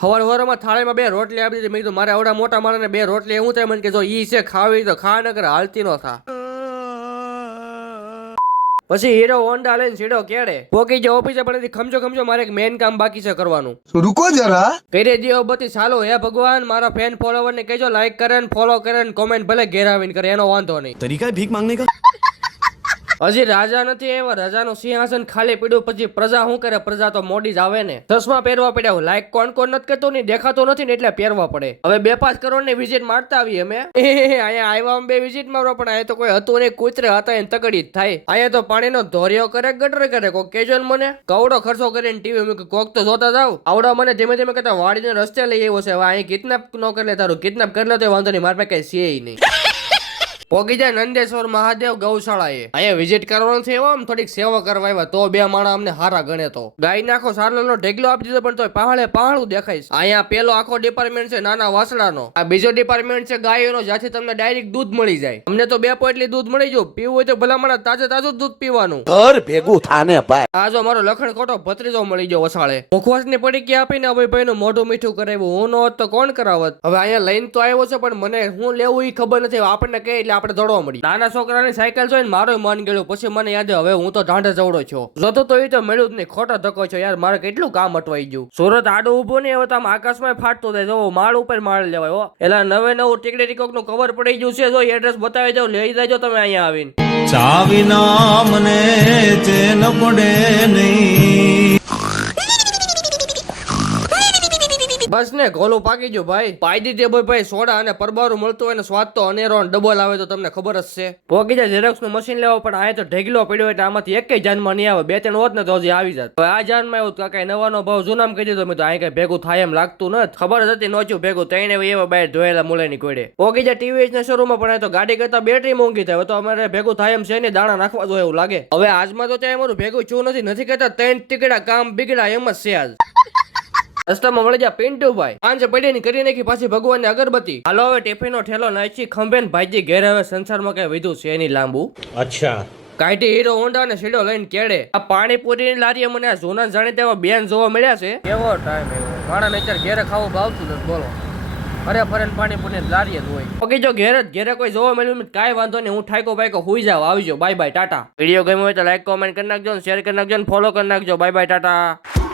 હવારમાં થાળીમાં 2 રોટલી આપી દીધી. મેં કીધું મારે આવડા મોટા માણસને 2 રોટલી એવું થાય. મને કે જો ઈ છે ખાવી તો ખા, નકર હાલતી નો થા. પછી હીરો હોન્ડા લઈને સીડો કેડે પોકી જે ઓફિસે પડેથી ખમજો મારે એક મેન કામ બાકી છે કરવાનું. રૂકો જરા, કરી દીઓ બધી ચાલો. હે ભગવાન, મારા ફેન ફોલોવર ને કહેજો લાઈક કરે ને ફોલો કરે ને કોમેન્ટ ભલે ઘેર આવીને કરે, એનો વાંધો નહીં. તરીકા ભીખ માંગને કા. હજી રાજા નથી એવા, રાજાનું સિંહાસન ખાલી પડ્યું. પછી પ્રજા શું કરે? પ્રજા તો મોડી જ આવે ને. ચશ્મા પહેરવા પડ્યા. લાઈક કોણ નથી કરતો ને દેખાતો નથી ને એટલે પહેરવા પડે. હવે 2-5 કરોડ ની વિઝિટ મારતા આવીએ અમે. અહીંયા આવ્યા 2 વિઝિટ મારો, પણ અહીંયા તો કોઈ હતું નહીં. કૂતરે હતા એને તકડી જ થાય. અહીંયા તો પાણીનો ધોરિયો કરે ગટર કરે. કોક કેજો ને મને. કવડો ખર્ચો કરીને ટીવી મૂકી કોક તો જોતા જાવ. આવડા મને ધીમે ધીમે કરતા વાડીને રસ્તે લઈ આવ્યો છે. હવે અહીં કિડનેપ ન કરી લે, તારું કિડનેપ કરી લે તો વાંધો નહીં, મારા પાસે કઈ છે નહીં. પોગી જાય નંદેશ્વર મહાદેવ ગૌશાળાએ. અહીંયા વિઝિટ કરવાનું છે. આમ થોડીક સેવા કરવા આવ્યા તો 2 માણા અમને હારા ગણે. તો ગાય નાખો સારલાનો ઢેગલો આપી દીધો, પણ તો પહાડું દેખાય. અહીંયા પેલો આખો ડિપાર્ટમેન્ટ છે નાના વાસણાનો. આ બીજો ડિપાર્ટમેન્ટ છે ગાયોનો, જ્યાંથી તમને ડાયરેક્ટ દૂધ મળી જાય. અમને તો 2 પોટલી દૂધ મળી જાય. પીવું હોય તો ભલામણ તાજું દૂધ પીવાનું. ઘર ભેગું થાને ભાઈ. આ જો મારો લખણ ખોટો ભત્રીજો મળી ગયો વસાળે. મુખવાસની પડીકી આપીને હવે ભાઈ નું મોઢું મીઠું કરાવ્યું. હું નો હોત તો કોણ કરાવત? હવે અહીંયા લઈને તો આવ્યો છે, પણ મને હું લેવું એ ખબર નથી. આપણને કહે એટલે આપણે દોડવા મળી. નાના છોકરાની સાયકલ જોઈને મારો મન ગયેલું. પછી મને યાદ હવે હું તો ઢાંઢે જવડો છો. જોતો તો એ તો મળ્યું જ નહીં. ખોટો ધક્કો છો યાર. મારે કેટલું કામ અટવાઈ ગયું. સુરત આડું ઉભો નહીં હવે તો આમ આકાશમાં ફાટતું થાય. જો માળ ઉપર માળ લેવાય. હો એલા નવું ટિકડી ટિકોક નું કવર પડી ગયું છે. જો એડ્રેસ બતાવી દઉં, લઈ જાજો તમે અહીંયા આવીને. ચાવીના મને ચેન પડે નહીં. બસ ને ગોલું પાકી ગયું ભાઈ. પાઈ દીધી ભાઈ. સોડા અને પરબારું મળતું હોય ને સ્વાદ તો અનેરો ડબલ આવે તો તમને ખબર જ છે. પોકી જાય ઝેરોક્સ નું મશીન લેવો, પણ આ તો ઢેગલો પડ્યો એટલે આમાંથી એક જાનમાં નહીં આવે. 2-3 હોત ને તો હજી આવી જાત. હવે આ જાનમાં એવું કાંઈ નવાનો ભાવ જૂનામ કહી દીધો. મેં તો અહીં કઈ ભેગું થાય એમ લાગતું નથી. ખબર જ હતી નોચ્યું ભેગું થઈને એવા બહાર ધોયેલા મૂળેની કોડે. પોકી જાય ટીવી ના શરૂમાં, પણ તો ગાડી કરતા બેટરી મોંઘી થાય. તો અમારે ભેગું થાય એમ છે ને, દાણા નાખવા જોઈએ એવું લાગે. હવે આજમાં તો ત્યાં અમારું ભેગું છું નથી કહેતા 3 ટીકડા કામ બીગડા એમ જ છે. આજ રસ્તામાં મળી જા પિન્ટુભાઈ. પાંચે પડી કરી નાખી પાછી ભગવાનની અગરબત્તી. હાલો હવે ટિફિનનો ઠેલો નાખી ખંભે ને ભાઈજી ઘેર. હવે સંસારમાં કઈ વધુ છે નહીં લાંબુ. અચ્છા કાઢી હીરો હોન્ડા ને સીડો લઈને કેડે. આ પાણીપુરી ની લારીએ મને આ જૂના જાણીતા એવા બેન જોવા મળ્યા છે. કેવો ટાઈમ એવો માણા ને અત્યારે ઘેરે ખાવું ભાવતું નથી. બોલો અરે ફરે પાણીપુરી લારીએ જ હોય. ઓકે જો ઘેરે કોઈ જોવા મળ્યું કાંઈ વાંધો નહીં. હું ઠાઈકો બાઈકો હુઈ જાવ. આવજો. Bye bye Tata. વિડીયો ગમ્યો હોય તો લાઈક કોમેન્ટ કરી નાખજો, શેર કરી નાખજો, ફોલો કરી નાખજો. Bye bye Tata.